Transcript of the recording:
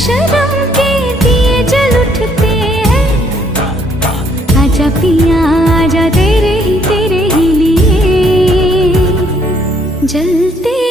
शर्म के दिए जल उठते हैं। आजा पिया आजा तेरे ही लिए जलते